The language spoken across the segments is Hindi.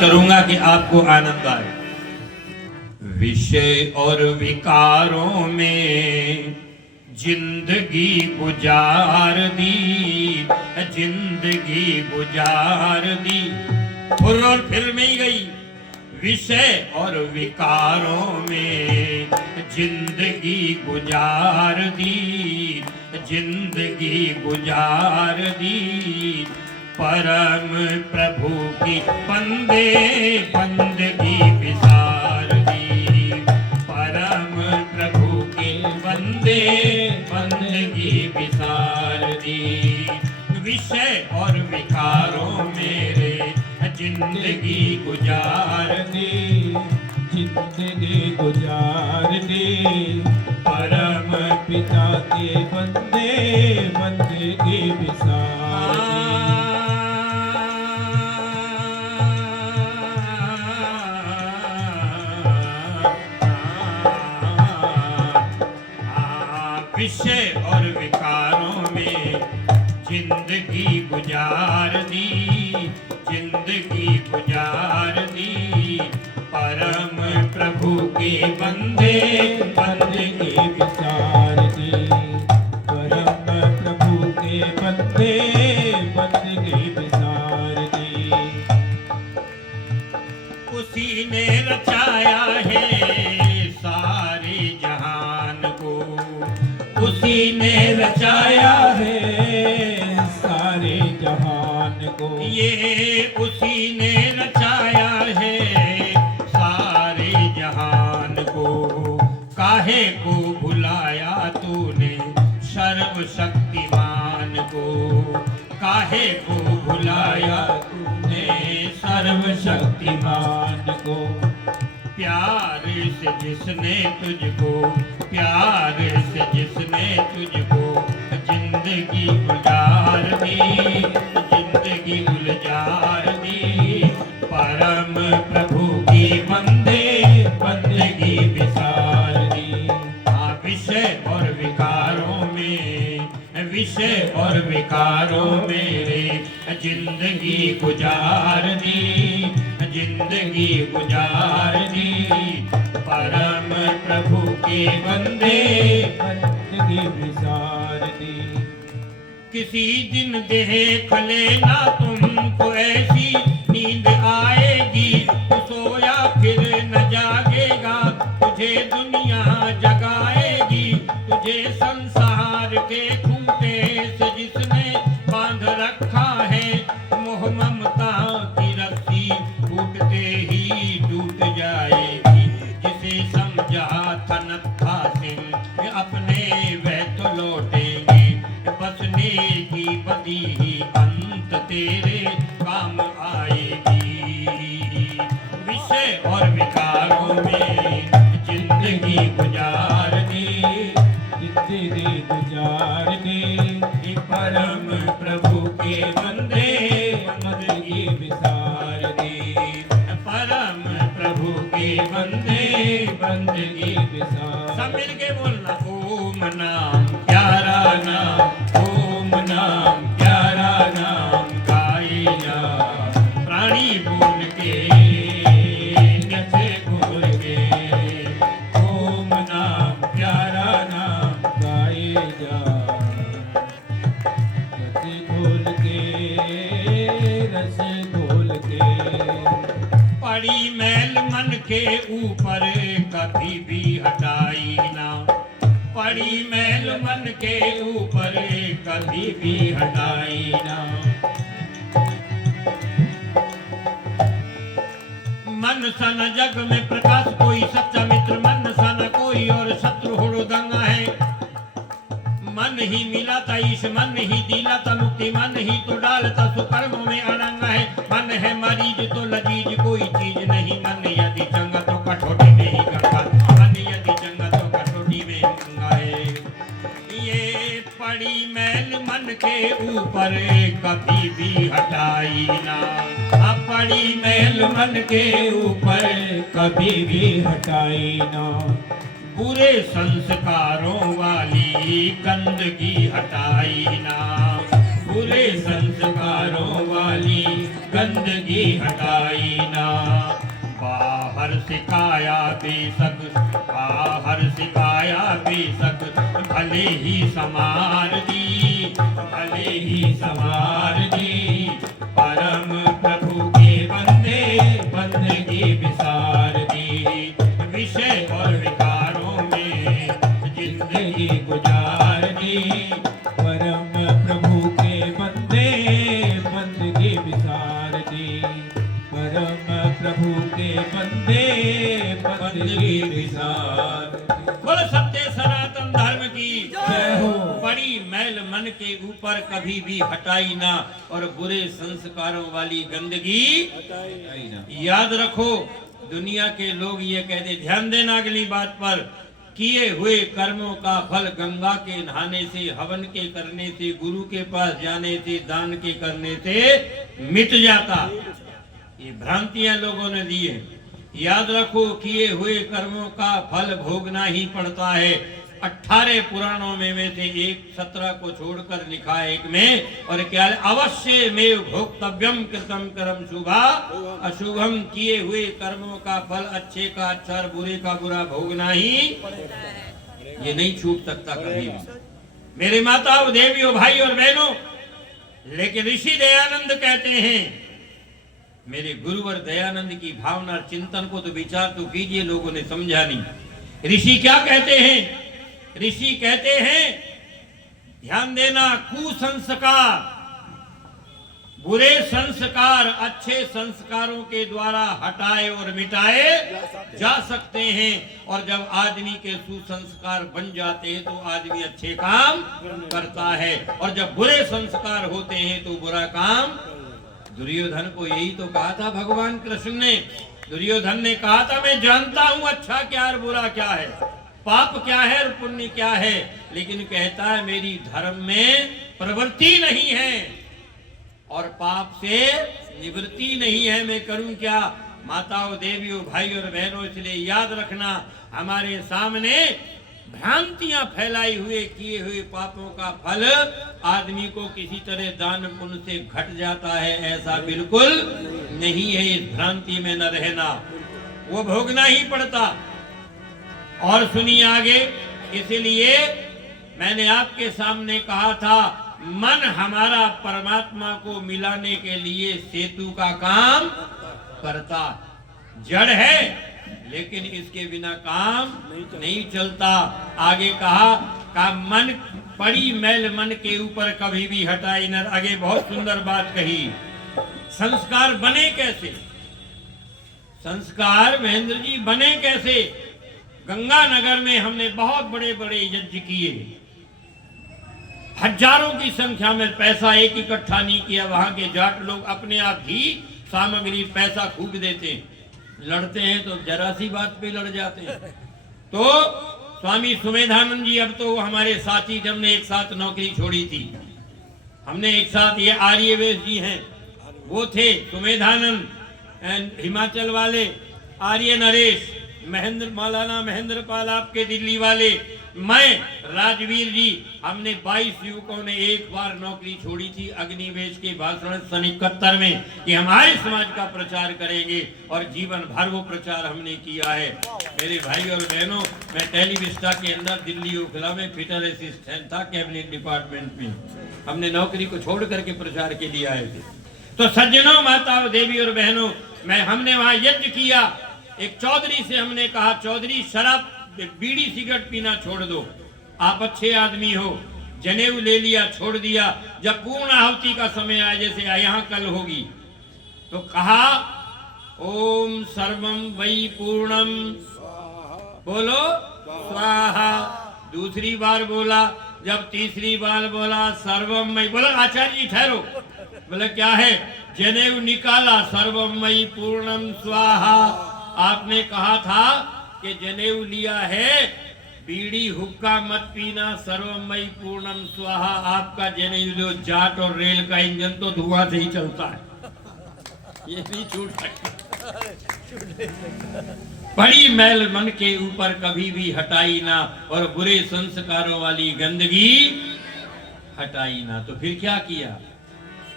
करूंगा कि आपको आनंद आए। विषय और विकारों में जिंदगी गुजार दी, जिंदगी गुजार दी। और फिर में ही गई। विषय और विकारों में जिंदगी गुजार दी, जिंदगी गुजार दी। परम प्रभु की बंदे बंदगी बिसार दी, परम प्रभु की बंदे बंदगी बिसार दी। विषय और विकारों मेरे जिंदगी गुजार दी, जिंदगी गुजार दे। परम पिता के बंदे बंदगी बिसार विषय और विकारों में जिंदगी गुजार दी, जिंदगी गुजार दी। परम प्रभु के बंदे बंदगी बिसार दे। परम प्रभु के बंदे बंदगी बिसार दे। उसी ने रचाया है सारे जहान को, उसी ने रचाया है सारे जहान को। ये उसी ने रचाया है सारे जहान को। काहे को भुलाया तूने सर्वशक्तिमान को, काहे को भुलाया तूने सर्वशक्तिमान को। प्यार से जिसने तुझको, प्यार से जिसने तुझको जिंदगी गुजार दी, जिंदगी गुजार दी। परम प्रभु की बंदे बंदगी बिसार दी। विषय और विकारों में, विषय और विकारों मेरे जिंदगी गुजार दी, जिंदगी गुजार दी। परम प्रभु के बंदे बंदगी बिसार दी। किसी दिन देख लेना तुमको ऐसी नींद आएगी, तू सोया फिर न जागेगा, तुझे दुनिया जगाएगी। तुझे संसार के खूंटे से जिसने बांध रखा है, मोह ममता की रस्सी टूटते ही टूट जाएगी। जिसे समझा था नत्था सिंह अपने वह तो लौटेंगे, बसने की बदी ही अंत तेरे काम आएगी। विषय और विकारों में जिंदगी गुजार दी, जिंदगी गुजार दे। परम प्रभु के बंदे बंदगी बिसार दे। परम प्रभु के बंदे बंदगी बिसार। सब मिल के बोलना। ओम नाम प्यारा नाम, ओम नाम प्यारा नाम गाए जा। प्राणी बोल के नचे बोल के, ओम नाम प्यारा नाम गाए जा। रस घोल के, रस घोल के। पड़ी मैल मन के ऊपर कभी भी हटाई ना, पड़ी मैल मन के ऊपर कभी भी हटाई ना। मन सन जग में प्रकाश कोई सच्चा मित्र, मन सन कोई और शत्रु होड़ो दंगा है। मन ही मिलाता ईश, मन ही दिलाता मुक्ति, मन ही तो डालता सुकर्मों में अनंग है। मन है मरीज तो लजीज कोई चीज नहीं, मन यदि चंगा तो कठोटी में ही गंगा, मन यदि चंगा तो कठोटी में गंगा है। ये पड़ी मैल मन के ऊपर कभी भी हटाई ना, पड़ी मैल मन के ऊपर कभी भी हटाई ना। बुरे संस्कारों वाली गंदगी हटाई ना, बुरे संस्कारों वाली गंदगी हटाई ना। सिकाया बेशक, हर सिकाया बेशक, भले ही समार दी, भले ही समार दी। परम प्रभु के बंदे बंदगी विसार दी, विषय और विकारों में जिंदगी गुजार दी। परम प्रभु के बंदे बंदगी विसार दी, परम प्रभु के बंदे बंदगी विसार दी। बोल सत्य सनातन धर्म की जय हो। बड़ी मैल मन के ऊपर कभी भी हटाई ना, और बुरे संस्कारों वाली गंदगी याद रखो। दुनिया के लोग ये कहते, ध्यान देना अगली बात पर, किए हुए कर्मों का फल गंगा के नहाने से, हवन के करने से, गुरु के पास जाने से, दान के करने से मिट जाता। ये भ्रांतियां लोगों ने दी है। याद रखो, किए हुए कर्मों का फल भोगना ही पड़ता है। 18 पुराणों में से एक 17 को छोड़कर लिखा है एक में, और क्या है, अवश्य में भोक्तव्यम कृतम कर्म शुभा अशुभम। किए हुए कर्मों का फल अच्छे का अच्छा और बुरे का बुरा भोगना ही, ये नहीं छूट सकता कभी भी। मेरे माताओं, देवियों, भाई और बहनों, लेकिन ऋषि दयानंद कहते हैं, मेरे गुरुवर दयानंद की भावना चिंतन को तो विचार तो कीजिए, लोगों ने समझा नहीं। ऋषि क्या कहते हैं? ऋषि कहते हैं, ध्यान देना, कुसंस्कार, बुरे संस्कार अच्छे संस्कारों के द्वारा हटाए और मिटाए जा सकते हैं। और जब आदमी के सुसंस्कार बन जाते हैं तो आदमी अच्छे काम करता है, और जब बुरे संस्कार होते हैं तो बुरा काम। दुर्योधन को यही तो कहा था भगवान कृष्ण ने। दुर्योधन ने कहा था, मैं जानता हूं अच्छा क्या और बुरा क्या है, पाप क्या है और पुण्य क्या है, लेकिन कहता है मेरी धर्म में प्रवृत्ति नहीं है और पाप से निवृत्ति नहीं है, मैं करूं क्या? माताओं, देवियों, भाई और बहनों, इसलिए याद रखना, हमारे सामने भ्रांतियां फैलाई हुए किए हुए पापों का फल आदमी को किसी तरह दान पुण्य से घट जाता है, ऐसा बिल्कुल नहीं है। इस भ्रांति में न रहना, वो भोगना ही पड़ता। और सुनिए आगे, इसलिए मैंने आपके सामने कहा था, मन हमारा परमात्मा को मिलाने के लिए सेतु का काम करता। जड़ है लेकिन इसके बिना काम नहीं चलता। आगे कहा मन पड़ी मैल मन के ऊपर कभी भी हटाई न। आगे बहुत सुंदर बात कही, संस्कार बने कैसे? संस्कार महेंद्र जी बने कैसे? गंगा नगर में हमने बहुत बड़े बड़े यज्ञ किए, हजारों की संख्या में, पैसा एक इकट्ठा नहीं किया। वहां के जाट लोग अपने आप ही सामग्री पैसा खूब देते, लड़ते हैं तो जरा सी बात पे लड़ जाते हैं। तो स्वामी सुमेधानंद जी, अब तो हमारे साथी, जब हमने एक साथ नौकरी छोड़ी थी, हमने एक साथ, ये आर्यवेश जी हैं, वो थे सुमेधानंद, हिमाचल वाले आर्य नरेश, महेंद्र मौलाना महेंद्र पाल आपके दिल्ली वाले, मैं राजवीर जी, हमने 22 युवकों ने एक बार नौकरी छोड़ी थी अग्निवेश के भाषण सन 71 में कि हमारे समाज का प्रचार करेंगे, और जीवन भर वो प्रचार हमने किया है। मेरे भाई और बहनों, मैं टेलीविस्टा के अंदर दिल्ली ओखला में फिटर असिस्टेंट था, कैबिनेट डिपार्टमेंट में। हमने नौकरी को छोड़ करके प्रचार के लिए आए थे। तो सज्जनों, माताओं, देवी और बहनों, हमने वहां यज्ञ किया। एक चौधरी से हमने कहा, चौधरी शराब बीड़ी सिगरेट पीना छोड़ दो, आप अच्छे आदमी हो। जनेऊ ले लिया, छोड़ दिया। जब पूर्ण आहुति का समय आया, जैसे यहाँ कल होगी, तो कहा ओम सर्वम वै पूर्णम, बोलो स्वाहा। दूसरी बार बोला, जब तीसरी बार बोला सर्वम मई, बोला आचार्य जी ठहरो, बोला क्या है? जनेऊ निकाला, सर्वम मई पूर्णम स्वाहा। आपने कहा था कि जनेऊ लिया है, बीड़ी हुक्का मत पीना, सर्वमयी पूर्णम स्वाहा। आपका जनेऊ जो जाट और रेल का इंजन तो धुआं से ही चलता है, ये नहीं छूट सकता। बड़ी मैल मन के ऊपर कभी भी हटाई ना, और बुरे संस्कारों वाली गंदगी हटाई ना। तो फिर क्या किया?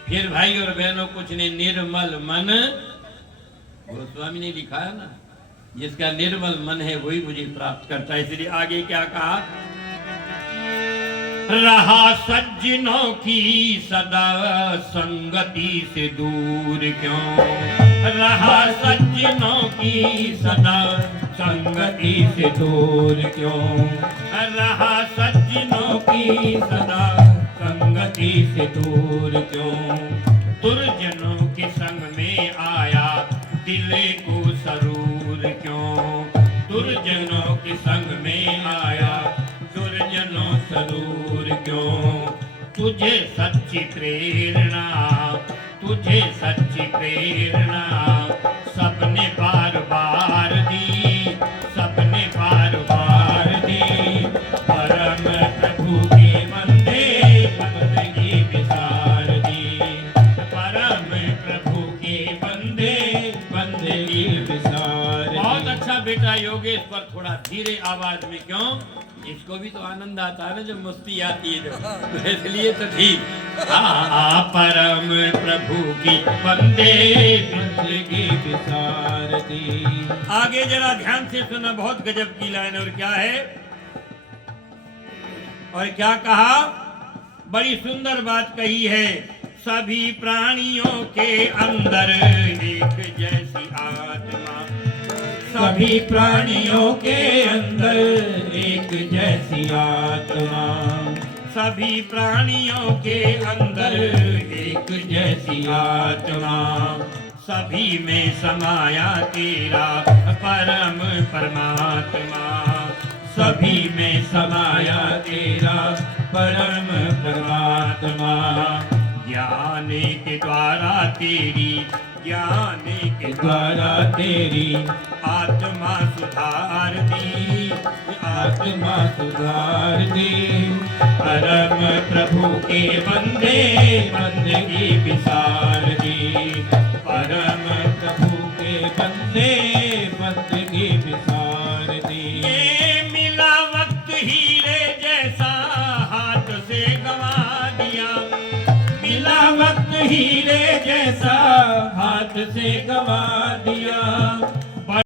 फिर भाई और बहनों, कुछ ने निर्मल मन, गोस्वामी ने लिखा है ना, जिसका निर्मल मन है वही मुझे प्राप्त करता है। इसलिए आगे क्या कहा, रहा सज्जनों की सदा संगति से दूर क्यों, रहा सज्जनों की सदा संगति से दूर क्यों, रहा सज्जनों की सदा संगति से दूर क्यों, दुर्जनों के संग में आया दिल को सरूर क्यों, दुर्जनों के संग में आया दुर्जनों सरूर क्यों, तुझे सच्ची प्रेरणा, तुझे सच्ची प्रेरणा सबने बार बार दी, सबने बार बार दी, परम प्रभु के बंदे बंदगी विसार दी, परम प्रभु के बंदे बंदगी विसार दी। बहुत अच्छा बेटा योगेश, पर थोड़ा धीरे आवाज में क्यों, इसको भी तो आनंद आता है ना जब मस्ती आती है तो इसलिए तो ठीक। परम प्रभु की बंदे बंदगी विसार दी। आगे जरा ध्यान से सुना, बहुत गजब की लाइन। और क्या है, और क्या कहा, बड़ी सुंदर बात कही है, सभी प्राणियों के अंदर एक जैसी आत्मा, सभी प्राणियों के अंदर एक जैसी आत्मा, सभी प्राणियों के अंदर एक जैसी आत्मा, सभी में समाया तेरा परम परमात्मा, सभी में समाया तेरा परम परमात्मा, ज्ञान के द्वारा तेरी, ज्ञान के द्वारा तेरी आत्मा सुधार दी, आत्मा सुधार दी, परम प्रभु के बंदे बंदगी विसार दी, परम प्रभु के बंदे बंदगी विसार दी। ये मिला वक्त हीरे जैसा हाथ से गवा दिया, मिला वक्त हीरे जैसा हाथ से गवा दिया,